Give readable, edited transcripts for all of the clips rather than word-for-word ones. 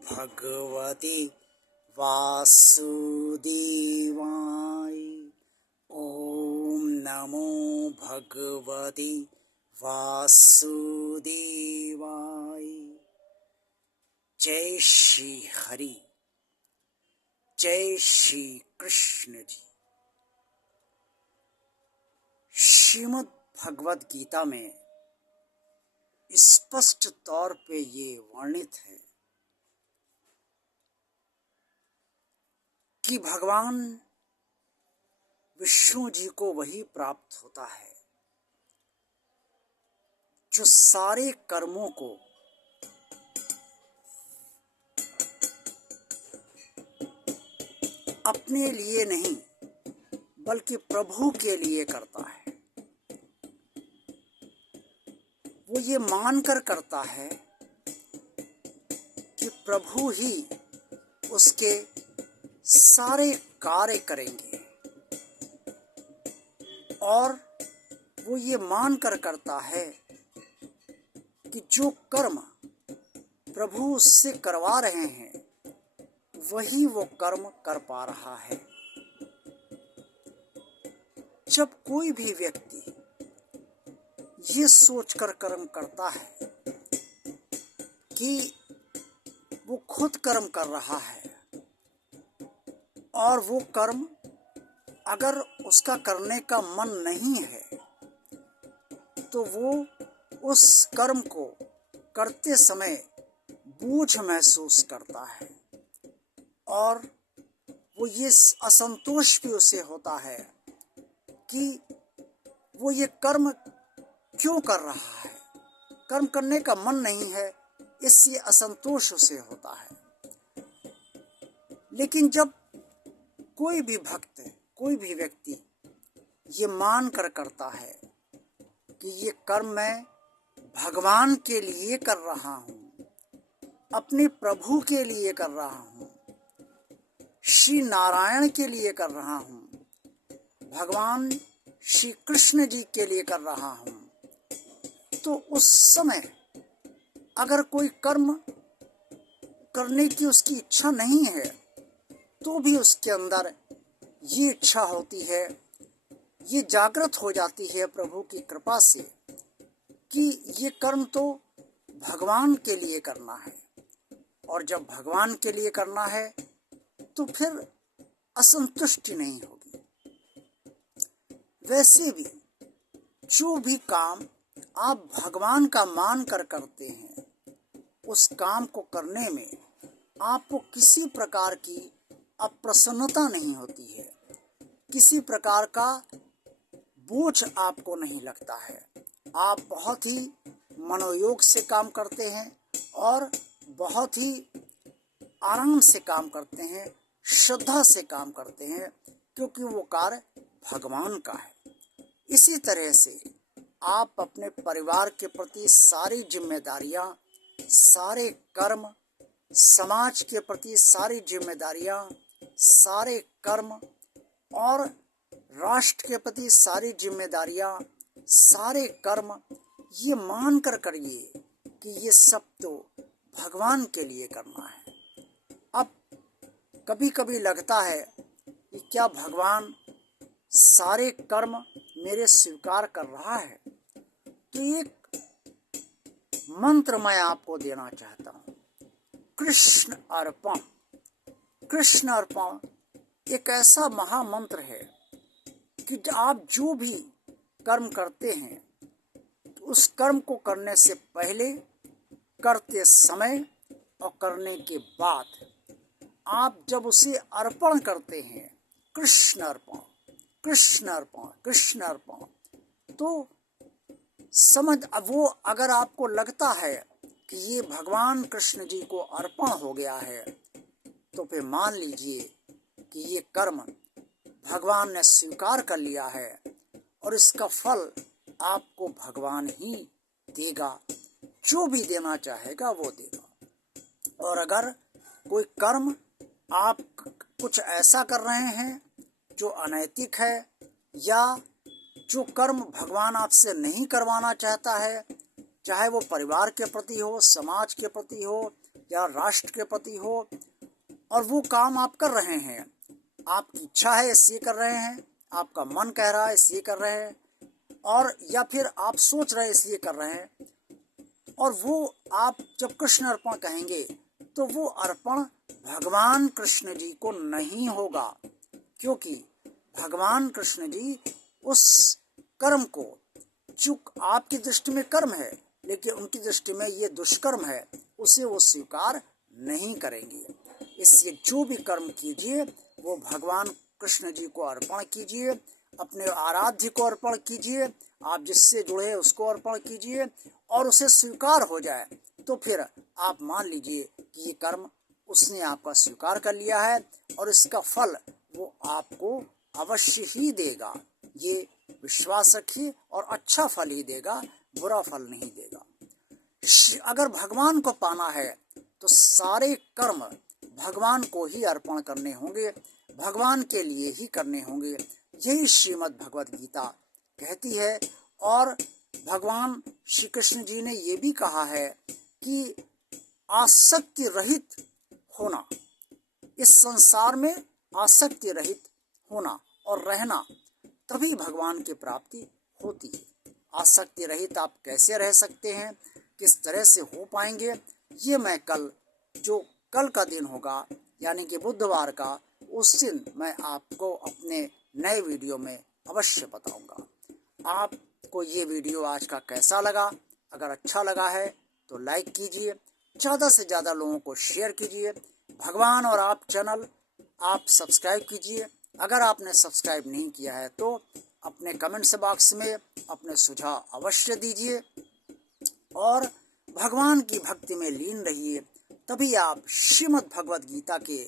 भगवते वासुदेवाय। ओम नमो भगवते वासुदेवाय। जय श्री हरि, जय श्री कृष्ण जी। श्रीमद् भगवद गीता में स्पष्ट तौर पे ये वर्णित है कि भगवान विष्णु जी को वही प्राप्त होता है जो सारे कर्मों को अपने लिए नहीं बल्कि प्रभु के लिए करता है। वो ये मानकर करता है कि प्रभु ही उसके सारे कार्य करेंगे, और वो ये मानकर करता है कि जो कर्म प्रभु उससे करवा रहे हैं वही वो कर्म कर पा रहा है। जब कोई भी व्यक्ति ये सोचकर कर्म करता है कि वो खुद कर्म कर रहा है और वो कर्म अगर उसका करने का मन नहीं है तो वो उस कर्म को करते समय बोझ महसूस करता है, और वो ये असंतोष भी उसे होता है कि वो ये कर्म क्यों कर रहा है। कर्म करने का मन नहीं है, इससे असंतोष उसे होता है। लेकिन जब कोई भी भक्त, कोई भी व्यक्ति ये मान कर करता है कि ये कर्म मैं भगवान के लिए कर रहा हूँ, अपने प्रभु के लिए कर रहा हूँ, श्री नारायण के लिए कर रहा हूँ, भगवान श्री कृष्ण जी के लिए कर रहा हूँ, तो उस समय अगर कोई कर्म करने की उसकी इच्छा नहीं है तो भी उसके अंदर ये इच्छा होती है, ये जागृत हो जाती है प्रभु की कृपा से कि ये कर्म तो भगवान के लिए करना है। और जब भगवान के लिए करना है तो फिर असंतुष्टि नहीं होगी। वैसे भी जो भी काम आप भगवान का मान कर करते हैं, उस काम को करने में आपको किसी प्रकार की अप्रसन्नता नहीं होती है, किसी प्रकार का बोझ आपको नहीं लगता है। आप बहुत ही मनोयोग से काम करते हैं और बहुत ही आराम से काम करते हैं, श्रद्धा से काम करते हैं, क्योंकि वो कार्य भगवान का है। इसी तरह से आप अपने परिवार के प्रति सारी जिम्मेदारियां, सारे कर्म, समाज के प्रति सारी जिम्मेदारियां, सारे कर्म और राष्ट्र के प्रति सारी जिम्मेदारियां, सारे कर्म ये मान कर करिए कि ये सब तो भगवान के लिए करना है। अब कभी कभी लगता है कि क्या भगवान सारे कर्म मेरे स्वीकार कर रहा है? तो एक मंत्र मैं आपको देना चाहता हूँ, कृष्ण अर्पण। कृष्ण अर्पण एक ऐसा महामंत्र है कि आप जो भी कर्म करते हैं तो उस कर्म को करने से पहले, करते समय और करने के बाद आप जब उसे अर्पण करते हैं, कृष्ण अर्पण, कृष्ण अर्पण, कृष्ण अर्पण, तो समझ वो अगर आपको लगता है कि ये भगवान कृष्ण जी को अर्पण हो गया है तो फिर मान लीजिए कि ये कर्म भगवान ने स्वीकार कर लिया है और इसका फल आपको भगवान ही देगा। जो भी देना चाहेगा वो देगा। और अगर कोई कर्म आप कुछ ऐसा कर रहे हैं जो अनैतिक है, या जो कर्म भगवान आपसे नहीं करवाना चाहता है, चाहे वो परिवार के प्रति हो, समाज के प्रति हो, या राष्ट्र के प्रति हो, और वो काम आप कर रहे हैं, आपकी इच्छा है इसलिए कर रहे हैं, आपका मन कह रहा है इसलिए कर रहे हैं, और या फिर आप सोच रहे हैं इसलिए कर रहे हैं, और वो आप जब कृष्ण अर्पण कहेंगे तो वो अर्पण भगवान कृष्ण जी को नहीं होगा, क्योंकि भगवान कृष्ण जी उस कर्म को, जो आपकी दृष्टि में कर्म है लेकिन उनकी दृष्टि में ये दुष्कर्म है, उसे वो स्वीकार नहीं करेंगे। इसलिए जो भी कर्म कीजिए वो भगवान कृष्ण जी को अर्पण कीजिए, अपने आराध्य को अर्पण कीजिए, आप जिससे जुड़े हैं उसको अर्पण कीजिए, और उसे स्वीकार हो जाए तो फिर आप मान लीजिए कि ये कर्म उसने आपका स्वीकार कर लिया है, और इसका फल वो आपको अवश्य ही देगा। ये विश्वास रखिए, और अच्छा फल ही देगा, बुरा फल नहीं देगा। अगर भगवान को पाना है तो सारे कर्म भगवान को ही अर्पण करने होंगे, भगवान के लिए ही करने होंगे। यही श्रीमद् भगवत गीता कहती है। और भगवान श्री कृष्ण जी ने ये भी कहा है कि आसक्ति रहित होना, इस संसार में आसक्ति रहित होना और रहना, तभी भगवान की प्राप्ति होती है। आसक्ति रहित आप कैसे रह सकते हैं, किस तरह से हो पाएंगे, ये मैं कल का दिन होगा, यानी कि बुधवार का, उस दिन मैं आपको अपने नए वीडियो में अवश्य बताऊंगा। आपको ये वीडियो आज का कैसा लगा? अगर अच्छा लगा है तो लाइक कीजिए, ज़्यादा से ज़्यादा लोगों को शेयर कीजिए। भगवान और आप चैनल आप सब्सक्राइब कीजिए। अगर आपने सब्सक्राइब नहीं किया है तो अपने कमेंट्स बॉक्स में अपने सुझाव अवश्य दीजिए, और भगवान की भक्ति में लीन रहिए, तभी आप श्रीमद् भगवत गीता के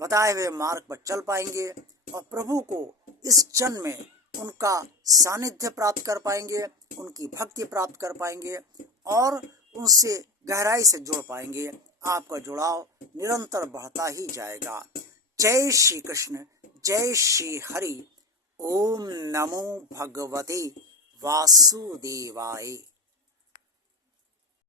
बताए हुए मार्ग पर चल पाएंगे, और प्रभु को इस जन्म में उनका सानिध्य प्राप्त कर पाएंगे, उनकी भक्ति प्राप्त कर पाएंगे, और उनसे गहराई से जुड़ पाएंगे। आपका जुड़ाव निरंतर बढ़ता ही जाएगा। जय श्री कृष्ण, जय श्री हरि। ओम नमो भगवते वासुदेवाय।